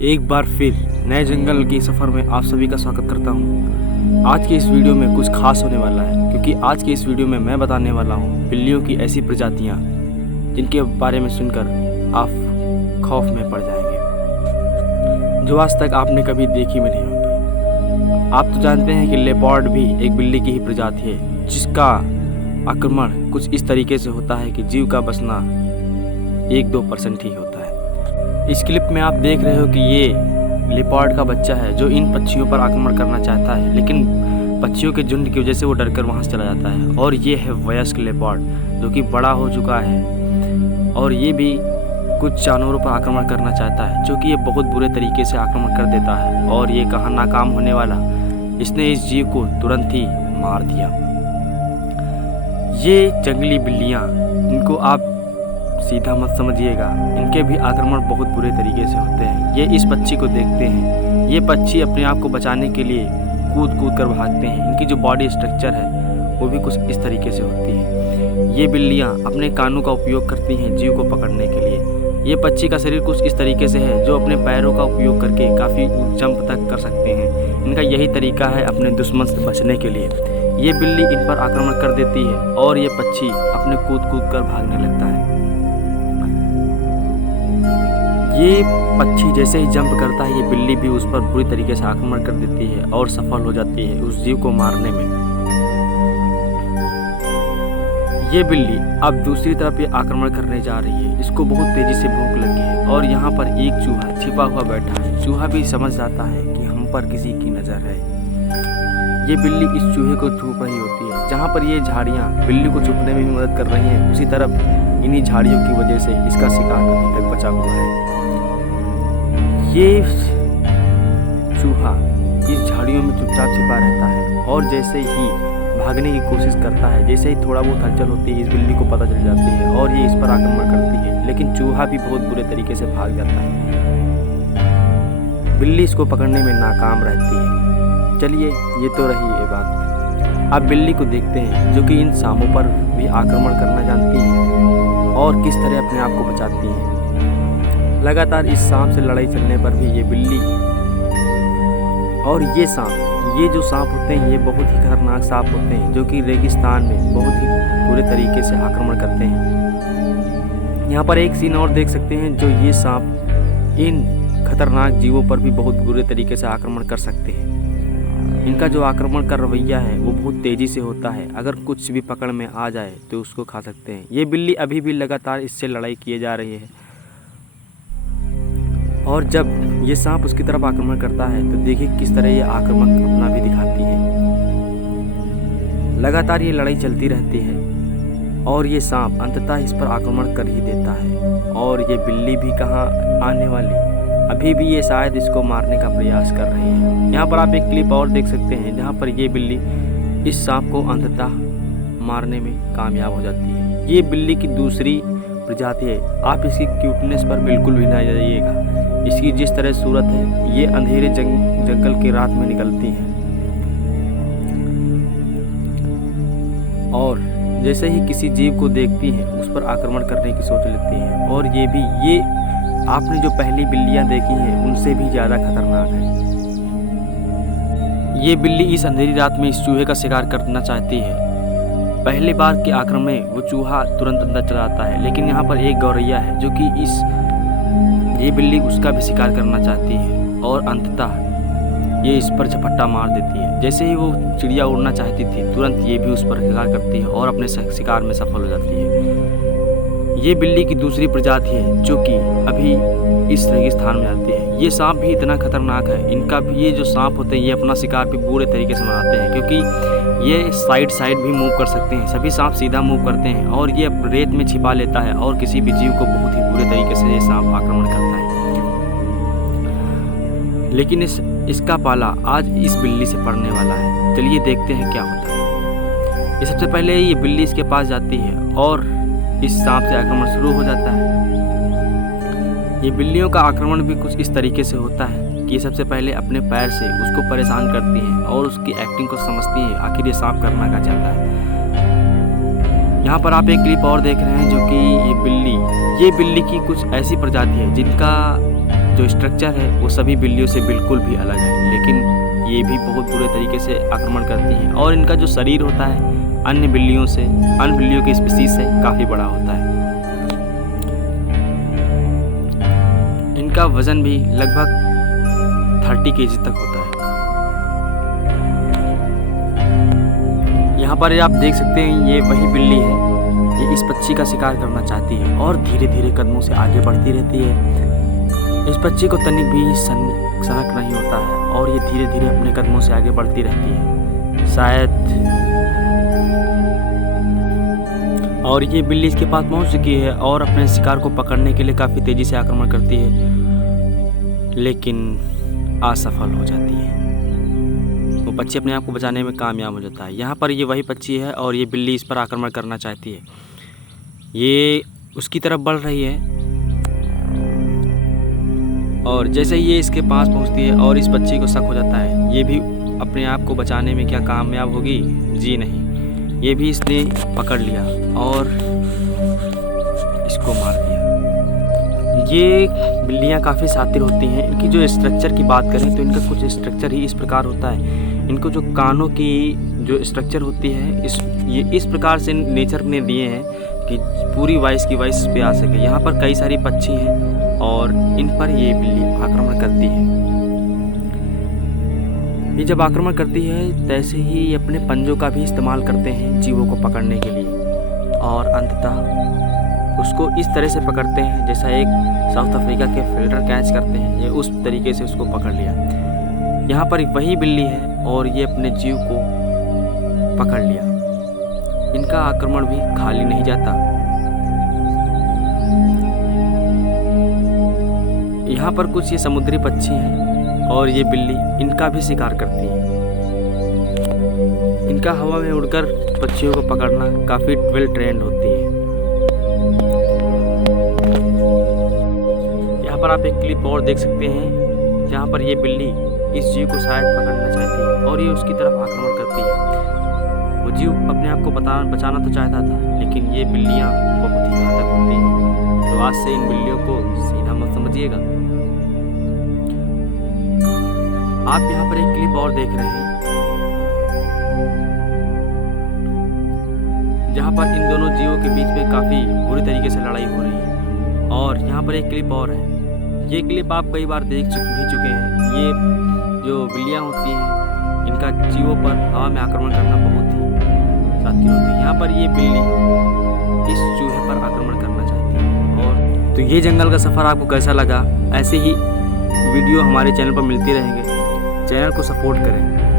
एक बार फिर नए जंगल के सफ़र में आप सभी का स्वागत करता हूं। आज के इस वीडियो में कुछ खास होने वाला है, क्योंकि आज के इस वीडियो में मैं बताने वाला हूं बिल्लियों की ऐसी प्रजातियां जिनके बारे में सुनकर आप खौफ में पड़ जाएंगे, जो आज तक आपने कभी देखी भी नहीं होगी। आप तो जानते हैं कि लेपर्ड भी एक बिल्ली की ही प्रजाति है, जिसका आक्रमण कुछ इस तरीके से होता है कि जीव का बचना 1-2% ही होता है। इस क्लिप में आप देख रहे हो कि ये लेपर्ड का बच्चा है जो इन पक्षियों पर आक्रमण करना चाहता है, लेकिन पक्षियों के झुंड की वजह से वो डरकर वहाँ से चला जाता है। और ये है वयस्क लेपर्ड जो कि बड़ा हो चुका है, और ये भी कुछ जानवरों पर आक्रमण करना चाहता है, जो कि ये बहुत बुरे तरीके से आक्रमण कर देता है। और ये कहाँ नाकाम होने वाला, इसने इस जीव को तुरंत ही मार दिया। ये जंगली बिल्लियाँ, इनको आप सीधा मत समझिएगा, इनके भी आक्रमण बहुत बुरे तरीके से होते हैं। ये इस पक्षी को देखते हैं, ये पक्षी अपने आप को बचाने के लिए कूद कूद कर भागते हैं। इनकी जो बॉडी स्ट्रक्चर है वो भी कुछ इस तरीके से होती है। ये बिल्लियाँ अपने कानों का उपयोग करती हैं जीव को पकड़ने के लिए। ये पक्षी का शरीर कुछ इस तरीके से है जो अपने पैरों का उपयोग करके काफ़ी जंप तक कर सकते हैं। इनका यही तरीका है अपने दुश्मन से बचने के लिए। ये बिल्ली इन पर आक्रमण कर देती है और ये पक्षी अपने कूद कूद कर भागने लगता है। ये पक्षी जैसे ही जंप करता है, ये बिल्ली भी उस पर बुरी तरीके से आक्रमण कर देती है और सफल हो जाती है उस जीव को मारने में। ये बिल्ली अब दूसरी तरफ ये आक्रमण करने जा रही है। इसको बहुत तेजी से भूख लगी है और यहाँ पर एक चूहा छिपा हुआ बैठा है। चूहा भी समझ जाता है कि हम पर किसी की नज़र है। ये बिल्ली इस चूहे को छुप रही होती है। जहाँ पर ये झाड़ियाँ बिल्ली को छुपने में भी मदद कर रही हैं, उसी तरफ इन्हीं झाड़ियों की वजह से इसका शिकार अभी तक बचा हुआ है। ये चूहा इस झाड़ियों में चुपचाप छिपा रहता है और जैसे ही भागने की कोशिश करता है, जैसे ही थोड़ा बहुत हलचल होती है, इस बिल्ली को पता चल जाती है और ये इस पर आक्रमण करती है। लेकिन चूहा भी बहुत बुरे तरीके से भाग जाता है। बिल्ली इसको पकड़ने में नाकाम रहती है। चलिए, ये तो रही ये बात। अब बिल्ली को देखते हैं जो कि इन सांपों पर भी आक्रमण करना जानती है और किस तरह अपने आप को बचाती है। लगातार इस सांप से लड़ाई चलने पर भी ये बिल्ली और ये सांप, ये जो सांप होते हैं ये बहुत ही खतरनाक सांप होते हैं, जो कि रेगिस्तान में बहुत ही बुरे तरीके से आक्रमण करते हैं। यहाँ पर एक सीन और देख सकते हैं, जो ये सांप इन खतरनाक जीवों पर भी बहुत बुरे तरीके से आक्रमण कर सकते हैं। इनका जो आक्रमण का रवैया है वो बहुत तेज़ी से होता है। अगर कुछ भी पकड़ में आ जाए तो उसको खा सकते हैं। ये बिल्ली अभी भी लगातार इससे लड़ाई किए जा रही है और जब ये सांप उसकी तरफ आक्रमण करता है तो देखिए किस तरह ये आक्रमण अपना भी दिखाती है। लगातार ये लड़ाई चलती रहती है और ये सांप अंततः इस पर आक्रमण कर ही देता है। और ये बिल्ली भी कहाँ आने वाली, अभी भी ये शायद इसको मारने का प्रयास कर रही है। यहाँ पर आप एक क्लिप और देख सकते हैं जहाँ पर ये बिल्ली इस सांप को अंततः मारने में कामयाब हो जाती है। ये बिल्ली की दूसरी प्रजाति है। आप इसकी क्यूटनेस पर बिल्कुल भी ना जाइएगा। इसकी जिस तरह सूरत है, ये अंधेरे जंगल की रात में निकलती है और जैसे ही किसी जीव को देखती है उस पर आक्रमण करने की सोच लेती है। और ये आपने जो पहली बिल्लियां देखी हैं उनसे भी ज़्यादा खतरनाक है। ये बिल्ली इस अंधेरी रात में इस चूहे का शिकार करना चाहती है। पहली बार के आक्रमण में वो चूहा तुरंत अंदर चला आता है, लेकिन यहाँ पर एक गौरैया है जो कि ये बिल्ली उसका भी शिकार करना चाहती है और अंततः ये इस पर झपट्टा मार देती है। जैसे ही वो चिड़िया उड़ना चाहती थी, तुरंत ये भी उस पर शिकार करती है और अपने शिकार में सफल हो जाती है। ये बिल्ली की दूसरी प्रजाति है जो कि अभी इस रेगिस्तान में आती है। ये सांप भी इतना खतरनाक है। इनका भी, ये जो सांप होते हैं ये अपना शिकार भी बुरे तरीके से मनाते हैं, क्योंकि ये साइड भी मूव कर सकते हैं। सभी सांप सीधा मूव करते हैं और ये रेत में छिपा लेता है और किसी भी जीव को बहुत ही बुरे तरीके से ये सांप आक्रमण करता है। लेकिन इसका पाला आज इस बिल्ली से पड़ने वाला है। चलिए देखते हैं क्या होता है। ये सबसे पहले ये बिल्ली इसके पास जाती है और इस सांप से आक्रमण शुरू हो जाता है। ये बिल्लियों का आक्रमण भी कुछ इस तरीके से होता है कि ये सबसे पहले अपने पैर से उसको परेशान करती हैं और उसकी एक्टिंग को समझती हैं आखिर ये सांप करना क्या चाहता है। यहाँ पर आप एक क्लिप और देख रहे हैं जो कि ये बिल्ली की कुछ ऐसी प्रजाति है जिनका जो स्ट्रक्चर है वो सभी बिल्लियों से बिल्कुल भी अलग है, लेकिन ये भी बहुत बुरे तरीके से आक्रमण करती हैं और इनका जो शरीर होता है अन्य बिल्लियों की स्पीशीज से काफ़ी बड़ा होता है। इनका वज़न भी लगभग 30 kg तक होता है। यहाँ पर आप देख सकते हैं ये वही बिल्ली है, ये इस पक्षी का शिकार करना चाहती है और धीरे धीरे कदमों से आगे बढ़ती रहती है। इस पक्षी को तनिक भी सनक नहीं होता है और ये धीरे धीरे अपने कदमों से आगे बढ़ती रहती है शायद, और ये बिल्ली इसके पास पहुंच चुकी है और अपने शिकार को पकड़ने के लिए काफ़ी तेज़ी से आक्रमण करती है, लेकिन असफल हो जाती है। वो पक्षी अपने आप को बचाने में कामयाब हो जाता है। यहाँ पर ये वही पक्षी है और ये बिल्ली इस पर आक्रमण करना चाहती है। ये उसकी तरफ बढ़ रही है और जैसे ही ये इसके पास पहुँचती है और इस पक्षी को शक हो जाता है ये भी अपने आप को बचाने में क्या कामयाब होगी? जी नहीं, ये भी इसने पकड़ लिया और इसको मार दिया। ये बिल्लियाँ काफ़ी शातिर होती हैं। इनकी जो स्ट्रक्चर की बात करें तो इनका कुछ स्ट्रक्चर ही इस प्रकार होता है। इनको जो कानों की जो स्ट्रक्चर होती है ये इस प्रकार से नेचर ने दिए हैं कि पूरी वॉइस की वॉइस पे आ सके। यहाँ पर कई सारी पक्षी हैं और इन पर ये बिल्ली आक्रमण करती है। ये जब आक्रमण करती है तैसे ही ये अपने पंजों का भी इस्तेमाल करते हैं जीवों को पकड़ने के लिए और अंततः उसको इस तरह से पकड़ते हैं जैसा एक साउथ अफ्रीका के फील्डर कैच करते हैं, ये उस तरीके से उसको पकड़ लिया। यहाँ पर वही बिल्ली है और ये अपने जीव को पकड़ लिया। इनका आक्रमण भी खाली नहीं जाता। यहाँ पर कुछ ये समुद्री पक्षी हैं और ये बिल्ली इनका भी शिकार करती है। इनका हवा में उड़कर पक्षियों को पकड़ना काफ़ी वेल ट्रेंड होती है। यहाँ पर आप एक क्लिप और देख सकते हैं जहाँ पर ये बिल्ली इस जीव को शायद पकड़ना चाहती है और ये उसकी तरफ आक्रमण करती है। वो जीव अपने आप को बचाना तो चाहता था, लेकिन ये बिल्लियाँ बहुत ही घातक होती हैं। तो आज से इन बिल्लियों को सीधा मत समझिएगा। आप यहाँ पर एक क्लिप और देख रहे हैं जहाँ पर इन दोनों जीवों के बीच में काफ़ी बुरी तरीके से लड़ाई हो रही है। और यहाँ पर एक क्लिप और है, ये क्लिप आप कई बार देख भी चुके हैं। ये जो बिल्लियाँ होती हैं इनका जीवों पर हवा में आक्रमण करना बहुत ही शातिर होती है। यहाँ पर ये बिल्ली इस चूहे पर आक्रमण करना चाहती है। और तो ये जंगल का सफ़र आपको कैसा लगा? ऐसे ही वीडियो हमारे चैनल पर मिलती रहेंगे। चैनल को सपोर्ट करें।